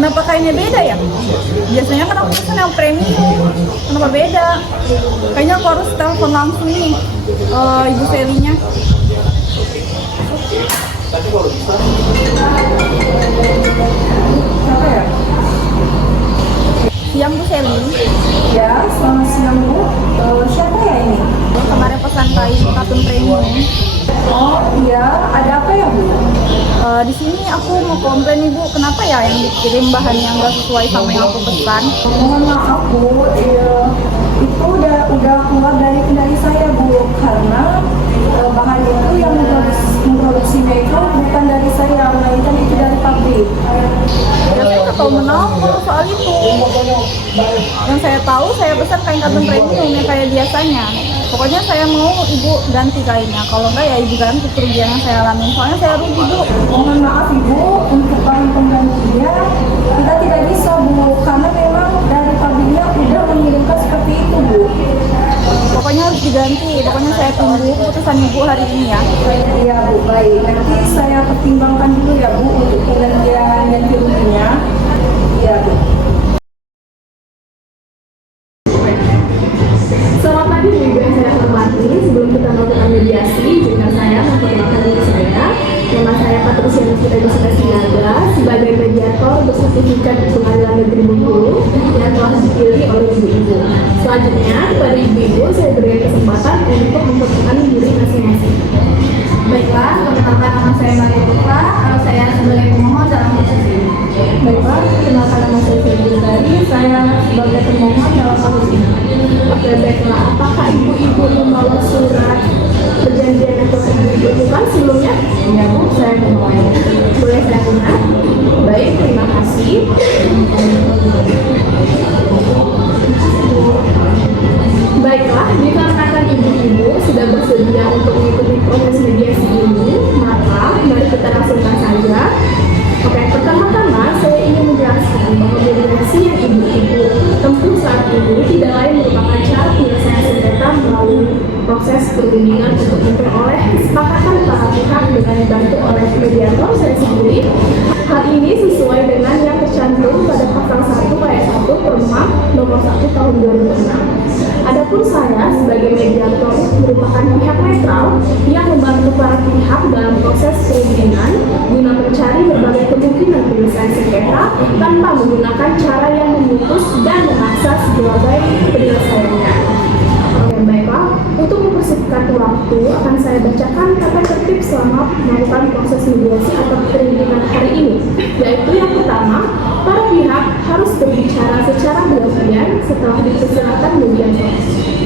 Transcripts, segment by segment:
Kenapa kainnya beda ya? Biasanya kan aku pesan yang premium. Kenapa beda? Kayaknya aku harus telepon langsung nih Ibu Selinya. Siapa ya? Siang Bu Seli. Ya, selamat siang Bu. Siapa ya ini? Kemarin pesan kain katun premium. Oh iya, ada apa ya Bu? Di sini aku mau komplain nih Bu, kenapa ya yang dikirim bahan yang nggak sesuai sama yang aku pesan? Mohon maaf Bu, itu udah keluar dari kendali saya Bu, karena bahan itu yang memproduksinya itu bukan dari saya, melainkan itu dari pabrik. Ya saya nggak tahu menau soal itu. Yang saya tahu saya pesan kain katun premium yang kayak biasanya. Pokoknya saya mau Ibu ganti kainnya. Kalau enggak ya Ibu ganti kerugian yang saya alami. Soalnya saya rugi Bu. Mohon maaf Ibu, untuk bahan penggantinya kita tidak bisa Bu, karena memang dari pabriknya udah mengirimkan seperti itu Bu. Pokoknya harus diganti. Pokoknya saya tunggu keputusan Ibu hari ini ya. Iya Bu, baik. Nanti saya pertimbangkan dulu ya Bu untuk penggantian ganti ruginya. Iya Bu. Selamat pagi Ibu yang saya hormati. Sebelum kita melakukan mediasi, izinkan saya memperkenalkan diri saya. Nama saya Patricia Nusita Sinaga sebagai mediator bersertifikat Pengadilan Negeri Bengkulu yang telah dipilih oleh ibu-ibu. Selanjutnya, kepada ibu-ibu saya berikan kesempatan untuk memperkenalkan diri masing-masing. Baiklah, perkenalkan nama saya Maria Putra, saya sebagai pemohon dalam proses ini. Baiklah, perkenalkan nama saya Sendiri, saya sebagai pemohon dalam kasus ini. Oke, baiklah. Apakah ibu-ibu membawa surat perjanjian yang telah ibu kan sebelumnya? Ya Bu, saya membawa. Boleh saya lihat? Baik, terima kasih. Baiklah, dikarenakan ibu-ibu sudah bersedia untuk mengikuti proses mediasi ini, maka mari kita langsungkan saja. Oke, pertama-tama saya ingin menjelaskan bahwa mediasi yang ibu-ibu tempuh saat ini tidak lain merupakan cara penyelesaian sengketa melalui proses perundingan untuk memperoleh kesepakatan para pihak dengan dibantu oleh mediator saya sendiri. Hal ini sesuai dengan yang tercantum pada pasal 1 ayat 1 Perma nomor 1 tahun 2006. Adapun saya sebagai mediator merupakan pihak netral yang membantu para pihak dalam proses perundingan guna mencari berbagai kemungkinan penyelesaian sengketa tanpa menggunakan cara yang memutus dan memaksa sebagai penyelesaiannya. Oke, baiklah. Untuk mempersingkat waktu, akan saya bacakan tata tertib selama melakukan proses mediasi atau perundingan hari ini. Yaitu yang pertama, para pihak harus berbicara secara berlebihan setelah dipersilakan mediator.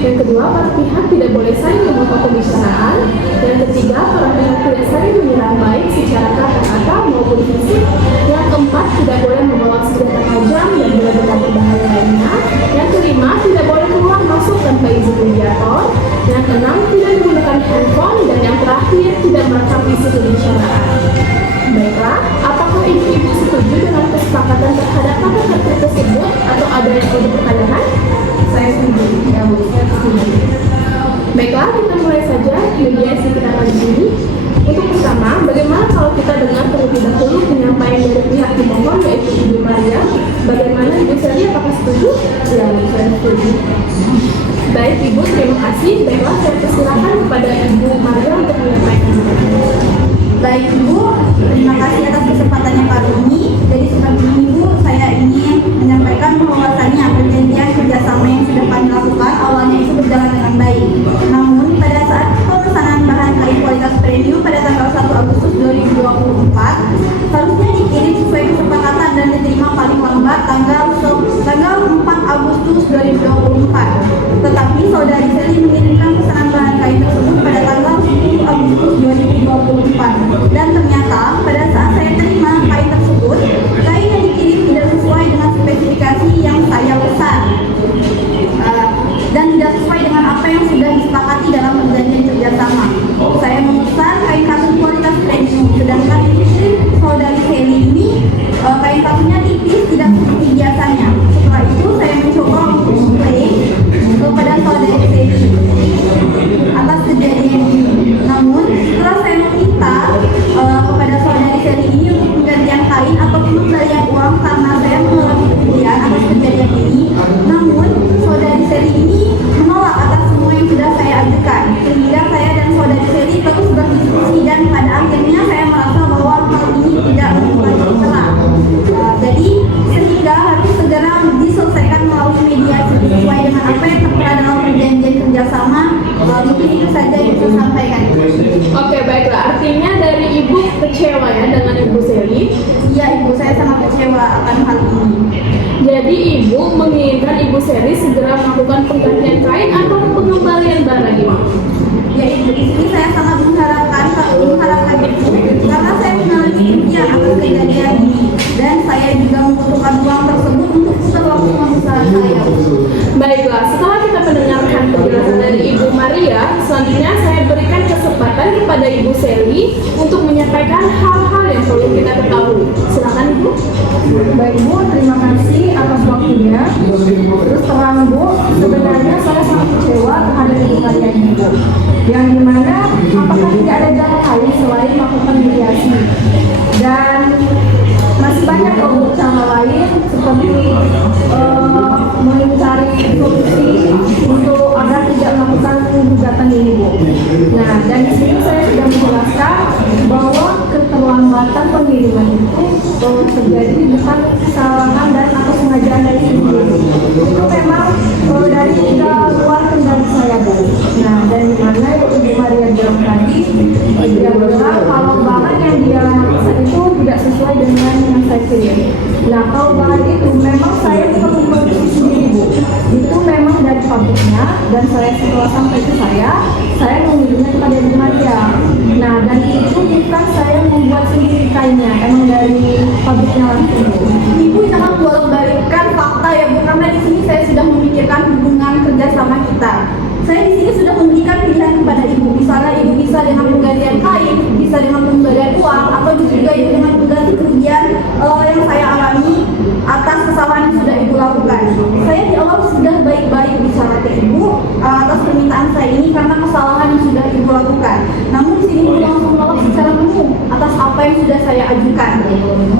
Yang kedua, para pihak tidak boleh saling memotong pembicaraan. Yang ketiga, para pihak tidak saling menyerang baik secara kata-kata maupun fisik. Yang keempat, tidak boleh membawa senjata tajam dan benda-benda berbahaya lainnya. Yang kelima, tidak boleh keluar masuk tanpa izin mediator. Yang keenam, tidak menggunakan handphone. Dan yang terakhir, tidak merekam isi pembicaraan. Baiklah, apakah ibu-ibu setuju dengan kesepakatan terhadap tata tertib tersebut atau ada yang perlu dipertanyakan? Saya setuju. Ya Bu, saya setuju. Baiklah, kita mulai saja mediasi kita pagi ini. Untuk pertama, bagaimana kalau kita dengar terlebih dahulu penyampaian dari pihak pemohon yaitu Ibu Maria. Bagaimana Ibu Sari, apakah setuju? Ya Bu, saya setuju. Baik Ibu, terima kasih. Baiklah, saya persilakan kepada Ibu Maria untuk menyampaikan. Baik Ibu, terima kasih atas kesempatannya kali ini. Jadi seperti ini Bu, saya ingin menyampaikan bahwasannya perjanjian kerjasama yang sudah kami lakukan awalnya itu berjalan dengan baik. Namun pada saat pemesanan bahan kain kualitas premium pada tanggal 1 Agustus 2024 seharusnya dikirim sesuai kesepakatan dan diterima paling lambat tanggal 4 Agustus 2024. Tetapi saudari Seli mengirimkan pesanan itu saja yang saya sampaikan. Oke, baiklah. Artinya dari Ibu kecewa ya dengan Ibu Sally. Iya Ibu, saya sangat kecewa akan hal ini. Jadi Ibu menginginkan Ibu Sally segera melakukan penggantian kain atau pengembalian barang Ibu? Ya Ibu, di sini saya sangat mengharapkan Ibu karena saya mengalami kerugian atas kejadian ini dan saya juga membutuhkan uang tersebut untuk keperluan usaha saya. Baiklah, setelah kita mendengarkan penjelasan dari Ibu Maria, selanjutnya saya berikan kesempatan kepada Ibu Sally untuk menyampaikan hal-hal yang perlu kita ketahui. Silakan Ibu. Baik Bu, terima kasih atas waktunya. Terus terang Bu, sebenarnya saya sangat kecewa terhadap Ibu Maria ini Bu. Yang dimana apakah tidak ada jalan lain selain melakukan mediasi? Dan masih banyak Bu cara lain seperti mencari solusi untuk agar tidak melakukan gugatan ini Bu. Nah, dan di sini saya sudah menjelaskan bahwa keterlambatan pengiriman itu terjadi bukan kesalahan dan atau sengajaan dari Ibu. Itu memang dari luar kendali saya Bu. Nah, dan di mana Ibu Maria bilang tadi, dia bilang kalau bahan yang dia pesan itu tidak sesuai dengan yang saya kirim. Nah, kalau bahan itu memang saya bukan memproduksi sendiri Bu. Itu memang dari pabriknya dan saya setelah sampai ke saya mengirimnya kepada Ibu Maria. Nah, dan itu bukan saya membuat sendiri kainnya, emang dari pabriknya langsung Bu. Ibu jangan bolak-balikkan fakta ya Bu, karena di sini saya sudah memikirkan hubungan kerjasama kita. Saya di sini sudah memberikan pilihan kepada Ibu, misalnya Ibu bisa dengan penggantian kain, bisa dengan pengembalian uang, atau bisa juga Ibu dengan pengganti kerugian yang saya alami atas kesalahan yang sudah Ibu lakukan. Saya di awal sudah baik-baik bicara ke Ibu atas permintaan saya ini karena kesalahan yang sudah Ibu lakukan. Namun di sini Ibu langsung menolak secara penuh atas apa yang sudah saya ajukan.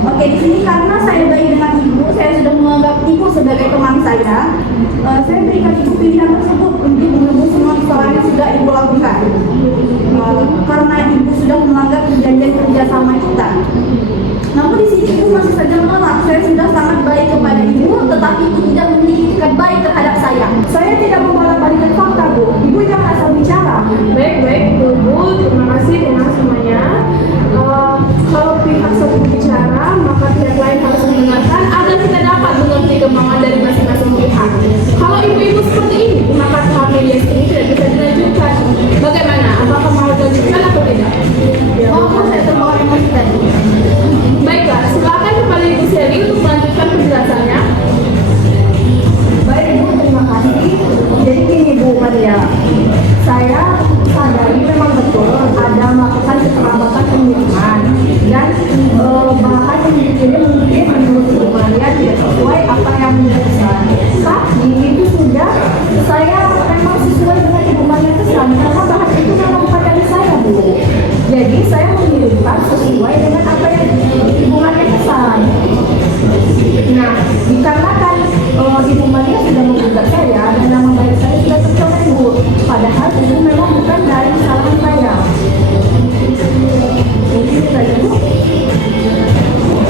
Oke, di sini karena saya baik dengan Ibu, saya sudah menganggap Ibu sebagai teman saya. Saya berikan Ibu pilihan tersebut untuk menebus semua kesalahan yang sudah Ibu lakukan. Karena Ibu sudah melanggar perjanjian kerjasama kita. Namun di sini Ibu masih saja menolak. Saya sudah sangat baik kepada Ibu, tetapi Ibu tidak memiliki etikat baik terhadap saya. Saya tidak membolak-balikan fakta Bu. Ibu jangan asal bicara. Baik, Bu. Terima kasih dengan semuanya. Kalau pihak satu bicara, maka pihak lain harus mendengarkan agar kita dapat mengerti kemauan dari masing-masing pihak. Kalau ibu-ibu seperti ini, maka tahap mediasi ini tidak bisa dilanjutkan. Bagaimana? Apakah mau dilanjutkan atau tidak? Mohon saya terbawa emosi tadi. Baiklah, silakan kepada Ibu Sally untuk melanjutkan penjelasannya. Baik Bu, terima kasih. Jadi gini Bu Maria, saya sadari memang betul ada melakukan keterlambatan pengiriman dan bahan yang dikirim mungkin menurut Bu Maria tidak sesuai apa yang dipesan. Tapi itu sudah saya memang sesuai dengan Ibu Maria pesan karena bahan itu memang bukan dari saya Bu. Jadi saya mengirimkan sesuai dengan apa yang Ibu Maria pesan. Nah, dikarenakan Ibu Maria sudah menggugat saya dan nama baik saya sudah tercoreng Bu. Padahal itu memang bukan dari kesalahan saya. Jadi saja Bu.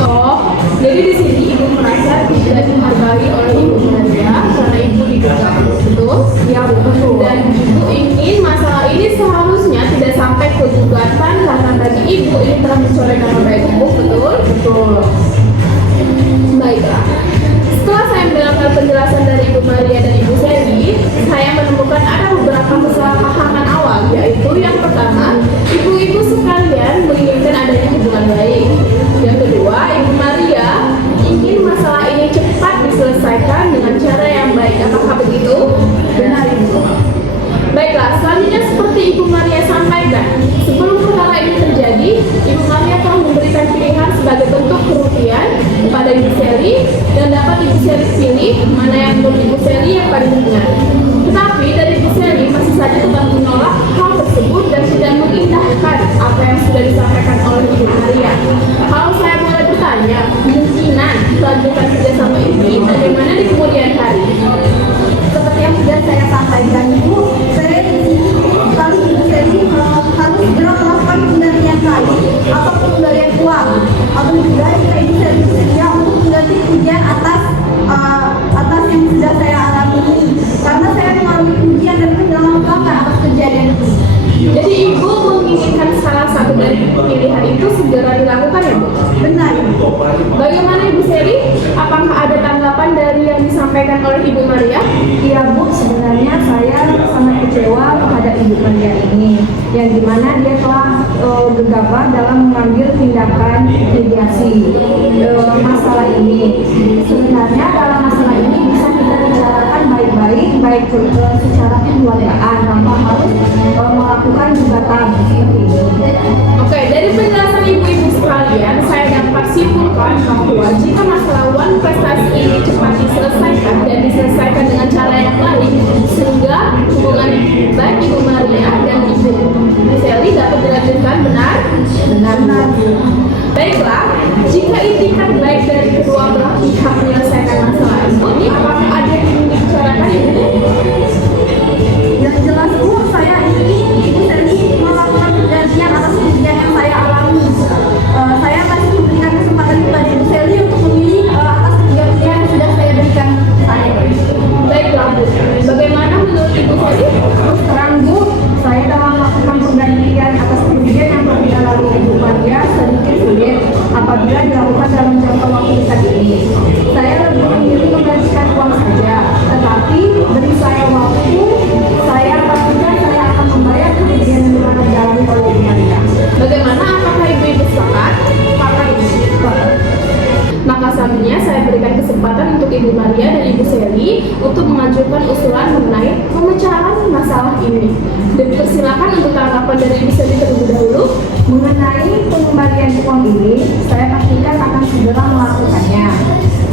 Oh, jadi di sini Ibu merasa tidak dihargai oleh Ibu Maria karena Ibu digugat, betul? Ya betul. Dan Ibu ingin masalah ini seharusnya tidak sampai ke gugatan karena tadi Ibu ini telah mencoreng nama baik Ibu, betul? Betul. Baiklah. Setelah saya mendengarkan penjelasan dari Ibu Maria dan Ibu Sally, saya menemukan ada beberapa kesalahpahaman awal, yaitu yang pertama, ibu-ibu sekalian menginginkan adanya hubungan baik. Yang kedua, Ibu Maria ingin masalah ini cepat diselesaikan dengan cara yang baik. Apakah begitu? Benar Ibu. Baiklah, selanjutnya seperti Ibu Maria sampaikan, sebelum perkara ini terjadi, Ibu Maria telah memberikan pilihan sebagai bentuk kerugian kepada Ibu Sally dan dapat Ibu Sally pilih mana yang menurut Ibu Sally yang paling benar. Tetapi dari Ibu Sally masih saja tetap menolak hal tersebut dan tidak mengindahkan apa yang sudah disampaikan oleh Ibu Maria. Kalau saya boleh bertanya, kemungkinan kelanjutan kerjasama ini bagaimana di kemudian hari? Seperti yang sudah saya sampaikan Ibu, saya di sini kami Ibu Sally harus segera melakukan penggantian kain atau pengembalian uang, atau juga jika Ibu Sally bersedia untuk mengganti kerugian atas yang sudah saya alami ini, karena saya mengalami kerugian dan kehilangan pelanggan atas Jadi Ibu menginginkan salah satu dari pilihan itu segera dilakukan ya Bu? Benar. Bagaimana Ibu Seli? Apakah ada tanggapan dari yang disampaikan oleh Ibu Maria? Iya Bu, sebenarnya saya sangat kecewa kepada Ibu Maria ini, yang dimana dia telah gegabah dalam mengambil tindakan mediasi masalah ini. Sebenarnya dalam masalah ini bisa kita bicarakan baik-baik, baik secara kekeluargaan tanpa harus melakukan gugatan seperti ini. Oke, dari penjelasan ibu-ibu sekalian, saya dapat simpulkan bahwa jika masalah uang prestasi ini cepat diselesaikan dan diselesaikan dengan cara yang baik, sehingga hubungan baik Ibu Maria dan Ibu Seli dapat dilanjutkan, benar? Benar. Baiklah, jika itikat baik dari kedua belah pihak menyelesaikan masalah ini, apakah ada yang ingin dibicarakan Ibu? Yang jelas Bu, saya ini Ibu Seli melakukan pergantian atas kerugian yang saya alami. Saya masih memberikan kesempatan kepada Ibu Seli untuk memilih atas kerugian yang sudah saya berikan saya. Baiklah Bu, bagaimana menurut Ibu Seli? Terus terang Bu, saya dalam melakukan pergantian atas kerugian yang telah dialami Ibu Maria sedikit sulit apabila dilakukan dalam jangka waktu dekat ini. Saya lebih memilih menggantikan uang saja, tetapi beri saya waktu, saya pastikan saya akan membayar kerugian yang telah dialami oleh Ibu Maria. Bagaimana, apakah ibu-ibu sepakat? Apakah Ibu sepakat? Maka selanjutnya saya berikan kesempatan untuk Ibu Maria dan Ibu Seli untuk mengajukan usulan mengenai pemecahan masalah ini. Dan persilakan untuk tanggapan dari Ibu Seli terlebih dahulu. Mengenai pengembalian uang ini, saya pastikan akan segera melakukannya.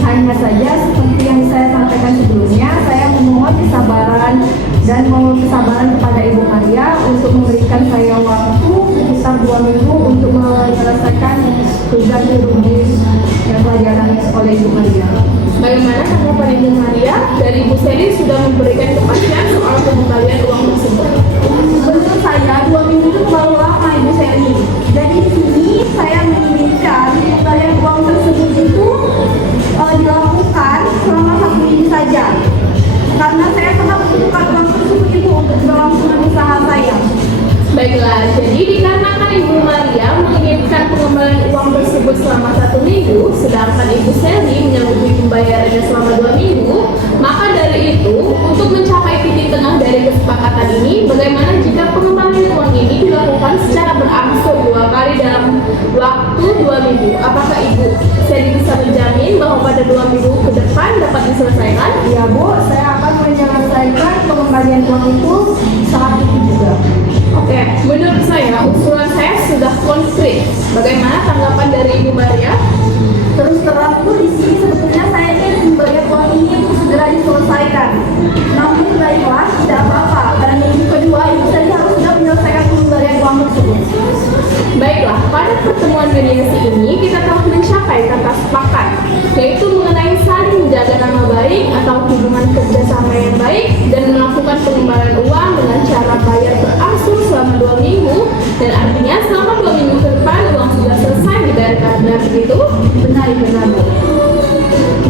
Hanya saja seperti yang saya sampaikan sebelumnya, saya memohon kesabaran dan mohon kesabaran kepada Ibu Maria untuk memberikan saya waktu sekitar 2 minggu untuk menyelesaikan ganti rugi yang telah dialami oleh Ibu Maria. Bagaimana tanggapan Ibu Maria? Dari Ibu Seli sudah memberikan kepastian soal pengembalian uang tersebut. Menurut saya 2 minggu itu terlalu lama Ibu Seli. Jadi di sini saya menginginkan pengembalian uang tersebut itu dilakukan selama 1 minggu saja. Karena saya sangat membutuhkan uang tersebut itu untuk berlangsungan usaha saya. Baiklah, jadi dikarenakan Ibu Maria menginginkan pengembalian uang tersebut selama 1 minggu, sedangkan Ibu Seli menyanggupi pembayarannya selama 2 minggu, maka dari itu, untuk mencapai titik tengah dari kesepakatan ini, bagaimana jika pengembalian uang ini dilakukan secara berangsur 2 kali dalam waktu 2 minggu? Apakah Ibu Seli bisa menjamin bahwa pada 2 minggu ke depan dapat diselesaikan? Ya Bu, saya akan menyelesaikan pengembalian uang itu saat itu juga. Oke, menurut saya usulan saya sudah konkret. Bagaimana tanggapan dari Ibu Maria? Terus terang Bu, di sini sebetulnya saya ingin pengembalian uang ini untuk segera diselesaikan. Namun baiklah, tidak apa-apa. Pada minggu kedua Ibu Seli harus sudah menyelesaikan pengembalian uang tersebut. Baiklah, pada pertemuan mediasi ini kita telah mencapai kata sepakat, yaitu mengenai saling menjaga nama baik atau hubungan kerjasama yang baik dan melakukan pengembalian uang dengan cara bayar berangsur selama 2 minggu, dan artinya selama 2 minggu ke depan uang sudah selesai dibayarkan. Benar begitu? Benar Bu.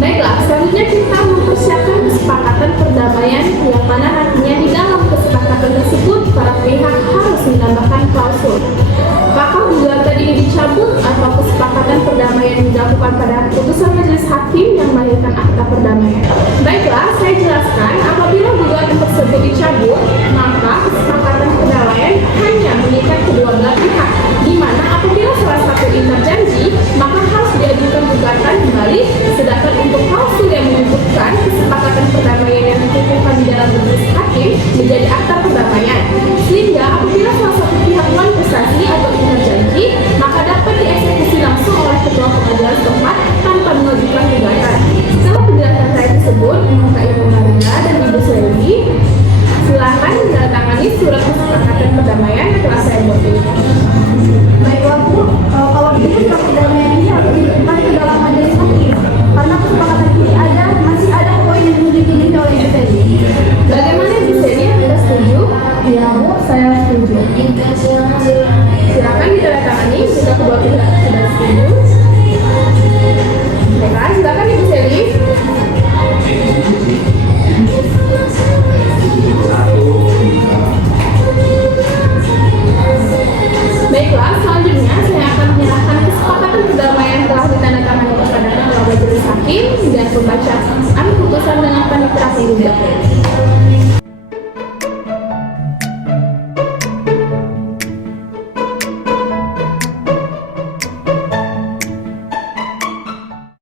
Baiklah, selanjutnya kita mempersiapkan kesepakatan perdamaian, yang mana nantinya di dalam kesepakatan tersebut para pihak harus menambahkan klausul. Apakah gugatan ini dicabut atau kesepakatan perdamaian dilakukan pada putusan majelis hakim yang melahirkan akta perdamaian? Baiklah, saya jelaskan, apabila gugatan tersebut dicabut, maka kesepakatan perdamaian hanya mengikat kedua belah pihak, di mana apabila salah satu ingkar janji, maka harus diajukan gugatan kembali, sedangkan untuk klausul yang menyebutkan kesepakatan perdamaian yang ditentukan di dalam majelis hakim menjadi akta perdamaian, sehingga apabila salah satu pihak manifestasi atau ingkar janji, maka dapat dieksekusi langsung oleh ketua pengadilan setempat tanpa mengajukan gugatan. Setelah penjelasan saya tersebut, maka Ibu Maria dan Ibu Seli silakan menandatangani surat kesepakatan perdamaian yang telah saya buat ini. Baiklah Bu, kalau begitu surat perdamaian ini harus dilakukan ke dalam majelis hakim. Karena kesepakatan ini masih ada poin yang belum dipilih oleh Ibu Seli. Bagaimana Ibu Seli, Anda setuju? Ya Bu, saya setuju. Silakan ditandatangani jika kedua pihak